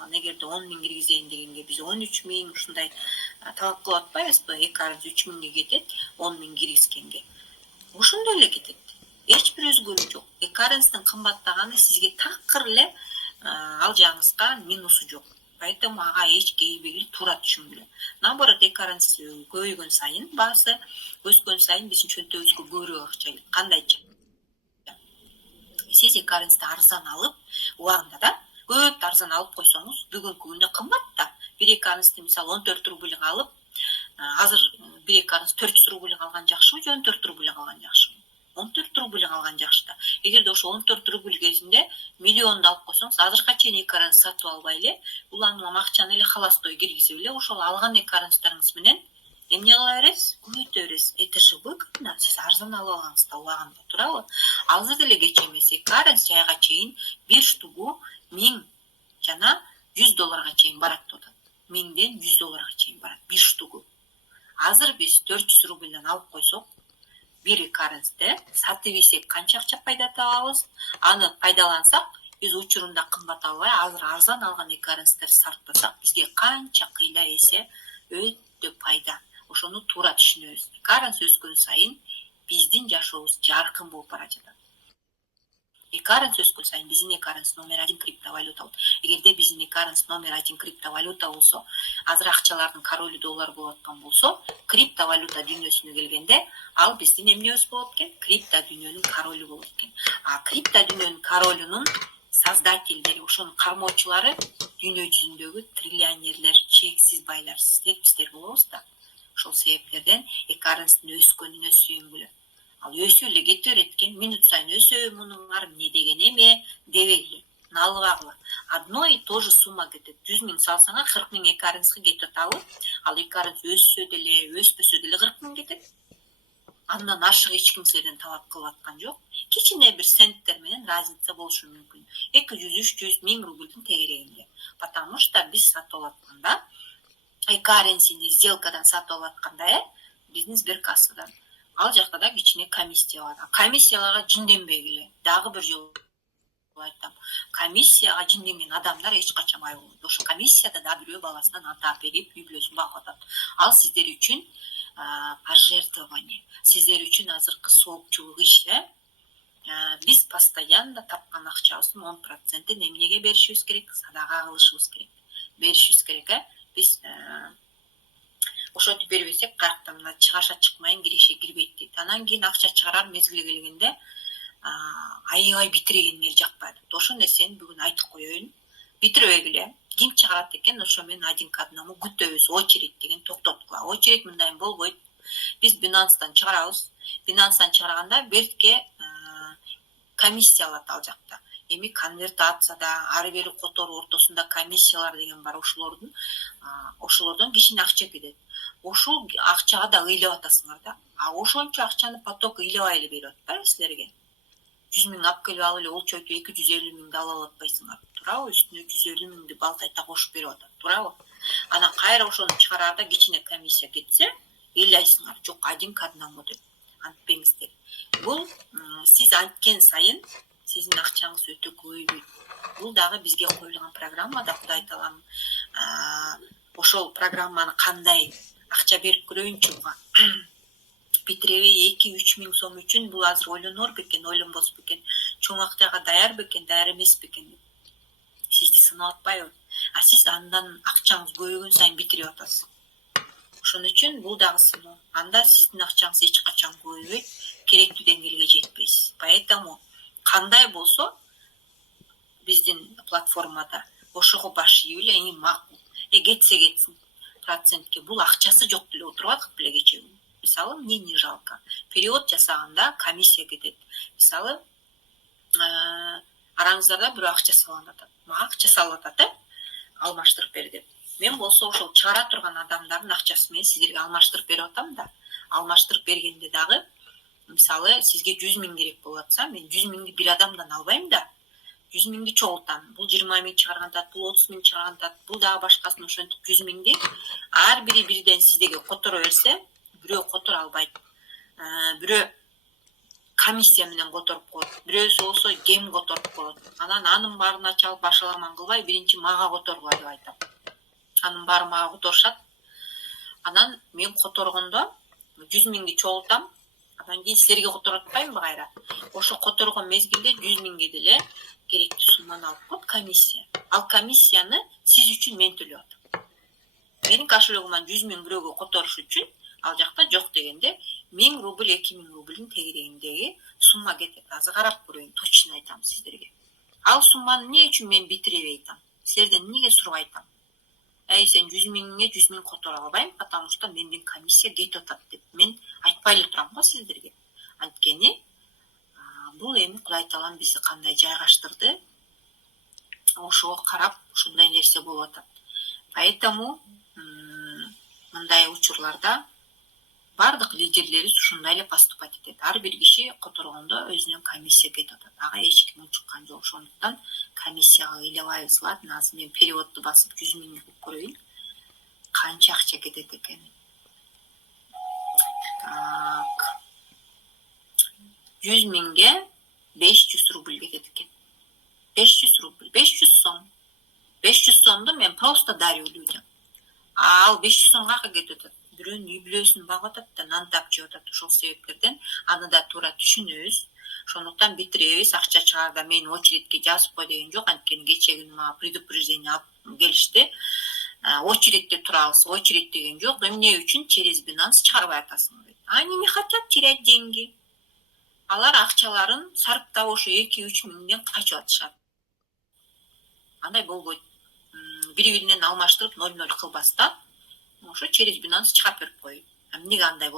Анан эгерде 10 миң киргизейин дегенге биз 13 миң ушундай талап кылып атпайбызбы? 2 арыз 3 миңге кетет, 10 миң киргизгенге. Ошондой эле кетет. Эч бир өзгөрүү жок. 2 арыздын кымбаттаганы сизге такыр эле ал жагыңызга минусу жок. Поэтому ага эч кейбегиле туура түшүнгүлө. Наоборот, 2 арыз көбөйгөн сайын, баасы өскөн сайын биздин чөнтөгүбүзгө көбүрөөк акча келет. Кандайча? Сиз 2 арызды арзан алып, убагында да көп арзан алып койсоңуз, бүгүнкү күндө кымбат да. 1-2 арызды мисалы 14 рубльга алып, азыр 1-2 арыз 400 рубльга алган жакшыбы, же 14 рубльга алган жакшыбы? 14 рубльга алган жакшы да. Эгерде ошо 14 рубль кезинде миллионду алып койсоңуз, азыркыга чейин 2 арыз сатып албай эле, улам акчаны эле холостой киргизип эле, ошол алган 2 арыздарыңыз менен эмне кыла бересиз? Көбөйтө бересиз. Это же выгодно. Сиз арзан алып алгансызда убагында, туурабы? Азыр деле кеч эмес. 2 арыз жайга чейин бир штугу 1000 жана 100 долларга чейин барат деп атат. 1000ден 100 долларга чейин барат бир штугу. Азыр биз 400 рубльден алып койсок, 1-2 арызды сатып ийсек канча акча пайда табабыз? Аны пайдалансак, биз учурунда кымбат албай, азыр арзан алган 2 арыздарды сарптасак, бизге канча кыйла эсе өтө пайда. Ошону туура түшүнөбүз. 2 арыз өскөн сайын биздин жашообуз жаркын болуп бара жатат. 2 арыз өскөн сайын биздин 2 арыз номер 1 криптовалюта болот. Эгерде биздин 2 арыз номер 1 криптовалюта болсо, азыр акчалардын королу доллар болуп аткан болсо, криптовалюта дүйнөсүнө келгенде, ал биздин эмнебиз болот экен? Крипто дүйнөнүн королу болот экен. А крипто дүйнөнүн королунун создательдери, ошонун кармоочулары дүйнө жүзүндөгү триллионерлер, чексиз байлар, биздер болобуз да. Ошол себептерден 2 арыздын өскөнүнө сүйүнгүлө. Ал өсүп эле кете берет экен, минут сайын өсөбү, мунун ары эмне деген эме дебегиле, налыбагыла. Одно и то же сумма кетет. 100 миң салсаңар 40 миң 2 арызга кетип атабы? Ал 2 арыз өссө деле, өспөсө деле 40 миң кетет. Андан ашык эч ким сизден талап кылып аткан жок. Кичине бир центтер менен разница болушу мүмкүн. 200-300 миң рубльдин тегерегинде. Потому что биз сатып алып атканда, 2 аренсини сделкадан сатып алып атканда, биздин Сберкассадан, ал жакта да кичине комиссия бар. Комиссияларга жинденбегиле. Дагы бир жолу айтам. Комиссияга жинденген адамдар эч качан бай болбойт. Ошо комиссияда да бирөө баласынан ата берип, үй бүлөсүн багып атат. Ал сиздер үчүн пожертвование. Сиздер үчүн азыркы соопчулук иш, биз постоянно тапкан акчабыздын 10%-ин эмнеге беришибиз керек? Садака кылышыбыз керек. Беришибиз керек, биз ошентип бербесек, каяктан мына чыгаша чыкмайын, киреше кирбейт дейт. Анан кийин акча чыгарар мезгили келгенде аябай битиреген эл жакпайт. Ошол нерсени бүгүн айтып коеюн. Битирбегиле. Ким чыгарат экен, ошо менен один к одному күтөбүз. Очередь деген токтоткула. Очередь мындай болбойт. Биз Binance'дан чыгарабыз. Binance'дан чыгарганда бертке комиссия алат ал жакта. Эми конвертацияда, ары бери котор ортосунда комиссиялар деген бар, ошолордон кичине акча кетет. Ошол акчага да ыйлап атасыңар да. А ошончо акчаны поток ыйлабай эле берип атпайбы силерге? 100 миң алып келип алып эле олчойту 250 миңди ала алып атпайсыңар, туурабы? Үстүнө 150 миңди балтайта кошуп берип атат, туурабы? Анан кайра ошону чыгарарда кичине комиссия кетсе, ыйлайсыңар, жок, один к одному деп. Антпеңиздер. Бул сиз анткен сайын сиздин акчаңыз өтө көбөйбөйт. Бул дагы бизге коюлган программада, Кудай таалам ошол программаны кандай акча берип көрөйүнчү буга. Битиребей 2-3 миң сом үчүн бул азыр ойлонор бекен, ойлонбос бекен, чоң акчага даяр бекен, даяр эмес бекен деп. Сизди сынап атпайбы? А сиз андан акчаңыз көбөйгөн сайын битирип атасыз. Ошон үчүн бул дагы сыноо. Анда сиздин акчаңыз эч качан көбөйбөйт, керектүү деңгээлге жетпейсиз. Поэтому кандай болсо биздин платформада ошого баш ийип эле, эми макул. Кетсе кетсин процентке. Бул акчасы жок деле отуруп атык беле кечээ. Мисалы, мне не жалко. Перевод жасаганда комиссия кетет. Мисалы, араңыздарда бирөө акча салып атат. Мага акча салып атат, алмаштырып бер деп. Мен болсо ошол чыгара турган адамдардын акчасы менен сиздерге алмаштырып берип атам да. Алмаштырып бергенде дагы, мисалы, сизге 100 миң керек болуп атса, мен 100 миңди бир адамдан албайм да. 100 миңди чогултам. Бул 20 миң чыгаргантат, бул 30 миң чыгаргантат, бул дагы башкасын ошентип 100 миңди ар бири бирден сиздерге которо берсе, бирөө которо албайт. Бирөө комиссия менен которуп коет. Бирөөсү болсо кем которуп коет. Анан анын баарына чалып башаламан кылбай, биринчи мага которгула деп айтам. Анын баары мага которушат. Анан мен которгондо 100 миңди чогултам. Анан кийин силерге которуп атпаймынбы кайра? Ошо которгон мезгилде 100 миңге деле керектүү сумманы алып коет комиссия. Ал комиссияны сиз үчүн мен төлөп атам. Менин кошелегиман 100 миң бирөөгө которуш үчүн ал жакта жок дегенде 1000 рубль, 2000 рубльдин тегерегиндеги сумма кетет. Азыр карап көрөйүн, точно айтам сиздерге. Ал сумманы эмне үчүн мен битиребей айтам? Силерден эмнеге сурап айтам? Сен 100 миңге 100 миң которо албайм, потому что менден комиссия кетип атат деп мен айтпай эле турам го сиздерге. Анткени бул эми Кудай Таалам бизди кандай жайгаштырды, ошого карап ушундай нерсе болуп атат. Поэтому мындай учурларда бардык лидерлерибиз ушундай эле поступать этет. Ар бир киши которгондо өзүнөн комиссия кетип атат. Ага эч ким учуккан жок. Ошондуктан комиссияга ыйлабайбыз. Ладно, азыр мен переводду басып 100 миң кылып көрөйүн. Канча акча кетет экен? Так. 100 миңге 500 рубль кетет экен. 500 рубль, 500 сом. 500 сомду мен просто дарю людям. Ал 500 сом кака кетип атат? Бирөөнүн үй бүлөсүн багып атат да, нан таап жеп атат. Ошол себептерден аны да туура түшүнөбүз. Ошондуктан битиребиз. Акча чыгаарда мени очередке жазып кой деген жок. Анткени кечээ күнү мага предупреждение алып келишти. Очередте турабыз. Очеред деген жок. Эмне үчүн через Binance чыгарбай атасың дейт. Они не хотят терять деньги. Алар акчаларын сарптап ошо 2-3 миңден качып атышат. Андай болбойт. Бири-биринен алмаштырып 0-0 кылбастан ошо через Binance чыгарып берип коюйт. Эмнеге андай